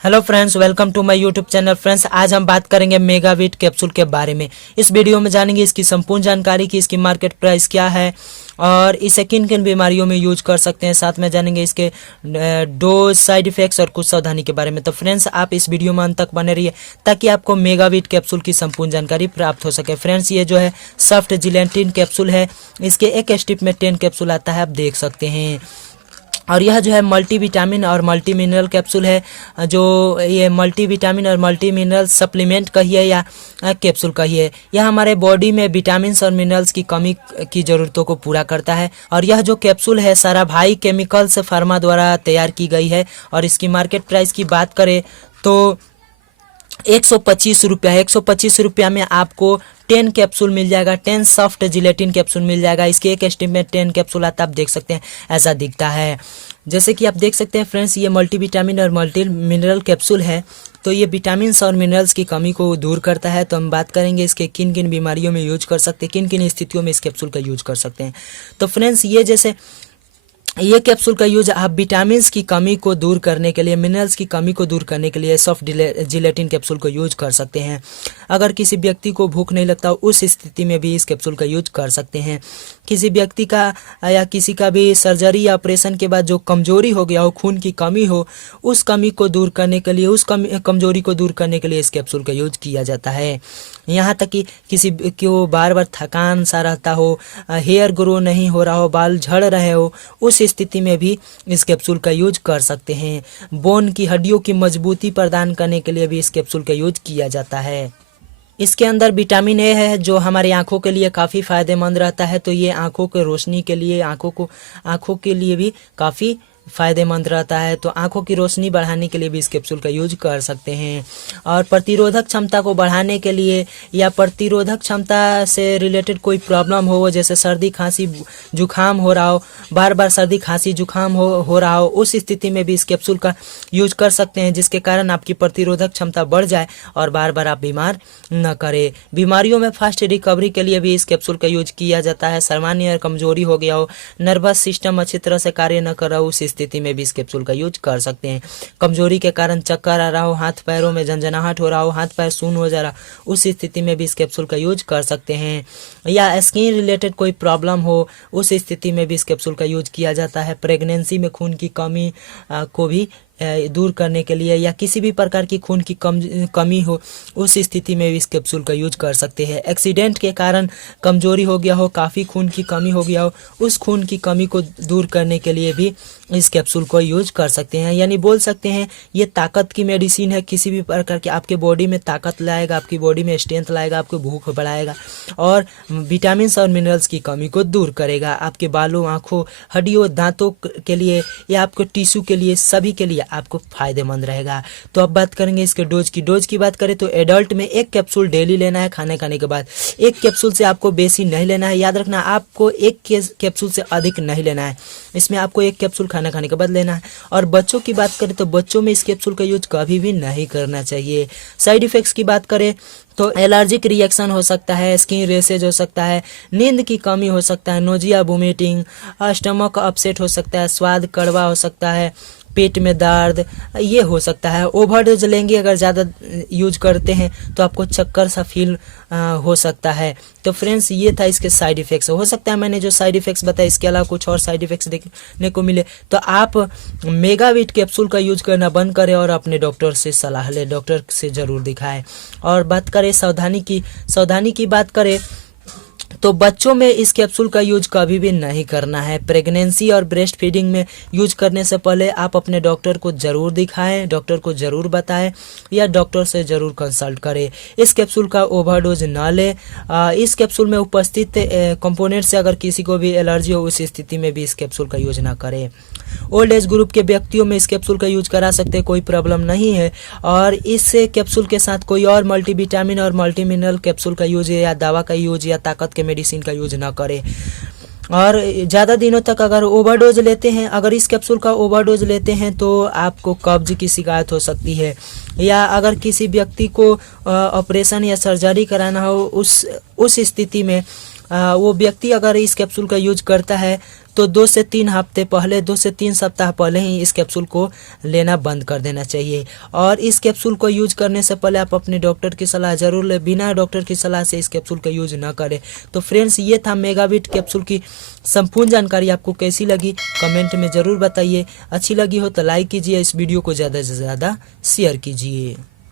Hello friends, welcome to my YouTube channel. Friends, आज हम बात करेंगे मेगावीट कैप्सूल के बारे में। इस वीडियो में जानेंगे इसकी संपूर्ण जानकारी की इसकी मार्केट प्राइस क्या है और इसे किन किन बीमारियों में यूज कर सकते हैं। साथ में जानेंगे इसके डोज, साइड इफेक्ट्स और कुछ सावधानी के बारे में। तो फ्रेंड्स, आप इस वीडियो में अंत तक बने रहिए ताकि आपको मेगावीट कैप्सूल की संपूर्ण जानकारी प्राप्त हो सके। फ्रेंड्स, ये जो है सॉफ्ट जिलेटिन कैप्सूल है। इसके एक स्ट्रिप में 10 कैप्सूल आता है, आप देख सकते हैं। और यह जो है मल्टी विटामिन और मल्टी मिनरल कैप्सूल है। जो ये मल्टी विटामिन और मल्टी मिनरल सप्लीमेंट कहिए या कैप्सूल कहिए, यह हमारे बॉडी में विटामिन्स और मिनरल्स की कमी की ज़रूरतों को पूरा करता है। और यह जो कैप्सूल है सारा भाई केमिकल्स फार्मा द्वारा तैयार की गई है। और इसकी मार्केट प्राइस की बात करें तो 125 रुपया है। 125 रुपया में आपको 10 कैप्सूल मिल जाएगा। 10 सॉफ्ट जिलेटिन कैप्सूल मिल जाएगा। इसके एक स्ट्रिप में 10 कैप्सूल आता है, आप देख सकते हैं ऐसा दिखता है। जैसे कि आप देख सकते हैं फ्रेंड्स, ये मल्टीविटामिन और मल्टी मिनरल कैप्सूल है। तो ये विटामिन्स और मिनरल्स की कमी को दूर करता है। तो हम बात करेंगे इसके किन किन बीमारियों में यूज कर सकते हैं, किन किन स्थितियों में इस कैप्सूल का यूज कर सकते हैं। तो फ्रेंड्स, ये कैप्सूल का यूज आप विटामिन्स की कमी को दूर करने के लिए, मिनरल्स की कमी को दूर करने के लिए सॉफ्ट जिलेटिन कैप्सूल को यूज कर सकते हैं। अगर किसी व्यक्ति को भूख नहीं लगता, उस स्थिति में भी इस कैप्सूल का यूज कर सकते हैं। किसी व्यक्ति का या किसी का भी सर्जरी या ऑपरेशन के बाद जो कमजोरी हो गया हो, खून की कमी हो, उस कमी को दूर करने के लिए, उस कमजोरी को दूर करने के लिए इस कैप्सूल का यूज किया जाता है। यहाँ तक कि किसी को बार बार थकान सा रहता हो, हेयर ग्रो नहीं हो रहा हो, बाल झड़ रहे हो, उस स्थिति में भी इस कैप्सूल का यूज कर सकते हैं। बोन की हड्डियों की मजबूती प्रदान करने के लिए भी इस कैप्सूल का यूज किया जाता है। इसके अंदर विटामिन ए है जो हमारी आंखों के लिए काफ़ी फायदेमंद रहता है। तो ये आंखों के रोशनी के लिए, आंखों के लिए भी काफ़ी फायदेमंद रहता है। तो आंखों की रोशनी बढ़ाने के लिए भी इस कैप्सूल का यूज कर सकते हैं। और प्रतिरोधक क्षमता को बढ़ाने के लिए या प्रतिरोधक क्षमता से रिलेटेड कोई प्रॉब्लम हो, जैसे सर्दी खांसी जुखाम हो रहा हो, बार बार सर्दी खांसी जुखाम हो रहा हो, उस स्थिति में भी इस कैप्सूल का यूज कर सकते हैं, जिसके कारण आपकी प्रतिरोधक क्षमता बढ़ जाए और बार बार आप बीमार न करे। बीमारियों में फास्ट रिकवरी के लिए भी इस कैप्सूल का यूज किया जाता है। सामान्य कमजोरी हो गया हो, नर्वस सिस्टम अच्छी तरह से कार्य न कर रहा हो, उस स्थिति में भी इस कैप्सूल का यूज कर सकते हैं। कमजोरी के कारण चक्कर आ रहा हो, हाथ पैरों में झंझनाहट हो रहा हो, हाथ पैर सून हो जा रहा, उस स्थिति में भी इस कैप्सूल का यूज कर सकते हैं। या स्किन रिलेटेड कोई प्रॉब्लम हो, उस स्थिति में भी इस कैप्सूल का यूज किया जाता है। प्रेगनेंसी में खून की कमी को भी दूर करने के लिए, या किसी भी प्रकार की खून की कमी हो, उस स्थिति में इस कैप्सूल का यूज कर सकते हैं। एक्सीडेंट के कारण कमजोरी हो गया हो, काफ़ी खून की कमी हो गया हो, उस खून की कमी को दूर करने के लिए भी इस कैप्सूल को यूज कर सकते हैं। यानी बोल सकते हैं ये ताकत की मेडिसिन है। किसी भी प्रकार के आपके बॉडी में ताकत लाएगा, आपकी बॉडी में स्ट्रेंथ लाएगा, आपको भूख बढ़ाएगा और विटामिन और मिनरल्स की कमी को दूर करेगा। आपके बालों, आँखों, हड्डियों, दांतों के लिए या आपके टिश्यू के लिए, सभी के लिए आपको फायदेमंद रहेगा। तो अब बात करेंगे इसके डोज की बात करें तो एडल्ट में 1 कैप्सूल डेली लेना है खाने खाने के बाद। 1 कैप्सूल से आपको बेसी नहीं लेना है, याद रखना, आपको 1 कैप्सूल से अधिक नहीं लेना है। इसमें आपको 1 कैप्सूल खाना खाने के बाद लेना है। और बच्चों की बात करें तो बच्चों में इस कैप्सूल का यूज कभी भी नहीं करना चाहिए। साइड इफेक्ट्स की बात करें तो एलर्जिक रिएक्शन हो सकता है, स्किन रेसेज हो सकता है, नींद की कमी हो सकता है, नोजिया, वोमिटिंग, स्टमक अपसेट हो सकता है, स्वाद कड़वा हो सकता है, पेट में दर्द ये हो सकता है। ओवरडोज लेंगे अगर ज़्यादा यूज करते हैं तो आपको चक्कर सा फील हो सकता है। तो फ्रेंड्स, ये था इसके साइड इफ़ेक्ट्स। हो सकता है मैंने जो साइड इफ़ेक्ट्स बताए इसके अलावा कुछ और साइड इफ़ेक्ट्स देखने को मिले, तो आप मेगावीट कैप्सूल का यूज करना बंद करें और अपने डॉक्टर से सलाह लें, डॉक्टर से ज़रूर दिखाएं। और बात करें सावधानी की बात करें तो बच्चों में इस कैप्सूल का यूज कभी भी नहीं करना है। प्रेगनेंसी और ब्रेस्ट फीडिंग में यूज करने से पहले आप अपने डॉक्टर को ज़रूर दिखाएं, डॉक्टर को ज़रूर बताएं या डॉक्टर से ज़रूर कंसल्ट करें। इस कैप्सूल का ओवरडोज ना लें। इस कैप्सूल में उपस्थित कंपोनेंट से अगर किसी को भी एलर्जी हो, उस स्थिति में भी इस कैप्सूल का यूज ना करें। ओल्ड एज ग्रुप के व्यक्तियों में इस कैप्सूल का यूज करा सकते हैं, कोई प्रॉब्लम नहीं है। और इस कैप्सूल के साथ कोई और मल्टीविटामिन और मल्टी मिनरल कैप्सूल का यूज या दवा का यूज या ताकत के मेडिसिन का यूज ना करें। और ज़्यादा दिनों तक अगर ओवरडोज लेते हैं, अगर इस कैप्सूल का ओवरडोज लेते हैं तो आपको कब्ज की शिकायत हो सकती है। या अगर किसी व्यक्ति को ऑपरेशन या सर्जरी कराना हो, उस स्थिति में वो व्यक्ति अगर इस कैप्सूल का यूज करता है तो 2 से 3 हफ्ते पहले, 2 से 3 सप्ताह पहले ही इस कैप्सूल को लेना बंद कर देना चाहिए। और इस कैप्सूल को यूज करने से पहले आप अपने डॉक्टर की सलाह जरूर लें, बिना डॉक्टर की सलाह से इस कैप्सूल का यूज ना करें। तो फ्रेंड्स, ये था मेगाविट कैप्सूल की संपूर्ण जानकारी। आपको कैसी लगी कमेंट में ज़रूर बताइए। अच्छी लगी हो तो लाइक कीजिए, इस वीडियो को ज़्यादा से ज़्यादा शेयर कीजिए।